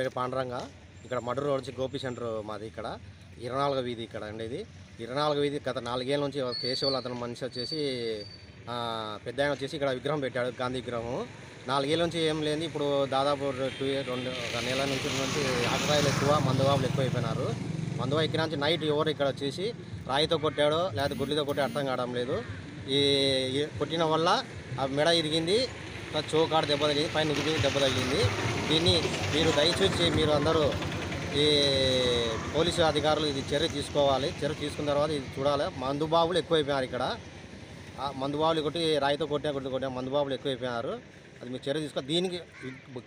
పేరు పాండురంగ. ఇక్కడ మడూరు రోడ్ నుంచి గోపి సెంటర్ మాది. ఇక్కడ 24వ వీధి ఇక్కడ అండి. ఇది 24వ వీధి. గత 4 ఏళ్ళ నుంచి కేశవులు అతను మనిషి వచ్చేసి పెద్ద ఆయన వచ్చేసి ఇక్కడ విగ్రహం పెట్టాడు, గాంధీ విగ్రహం. 4 ఏళ్ళ నుంచి ఏం లేదు. ఇప్పుడు దాదాపు 2 నెలల నుంచి ఆకరాయిలు ఎక్కువ, మందుబాబులు ఎక్కువ అయిపోయినారు. మందుబా ఎక్కిన నుంచి నైట్ ఎవరు ఇక్కడ వచ్చేసి రాయితో కొట్టాడో లేకపోతే గుడ్లితో కొట్టాడో అర్థం కావడం లేదు. ఈ కొట్టిన వల్ల ఆ మెడ ఇరిగింది, చోకాడ దెబ్బ తగిలింది, పైన ఇరిగింది, దెబ్బ తగిలింది. దీన్ని మీరు దయచూసి మీరు అందరూ ఈ పోలీసు అధికారులు ఇది చర్య తీసుకోవాలి. చర్య తీసుకున్న తర్వాత ఇది చూడాలి. మందుబాబులు ఎక్కువైపోయినారు ఇక్కడ. మందుబాబులు కొట్టి రాయితో కొట్టిన మందుబాబులు ఎక్కువైపోయినారు. అది మీరు చర్య తీసుకో. దీనికి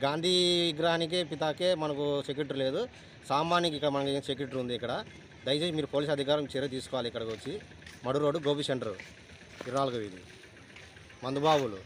గాంధీ విగ్రహానికే పితాకే మనకు సెక్యూరిటీ లేదు, సామాన్యుకి ఇక్కడ మనకి సెక్యూరిటీ ఉంది. ఇక్కడ దయచేసి మీరు పోలీసు అధికారులు చర్య తీసుకోవాలి. ఇక్కడికి వచ్చి మడూరు రోడ్డు గోపి సెంటర్ 24వ వీధి మందుబాబులు.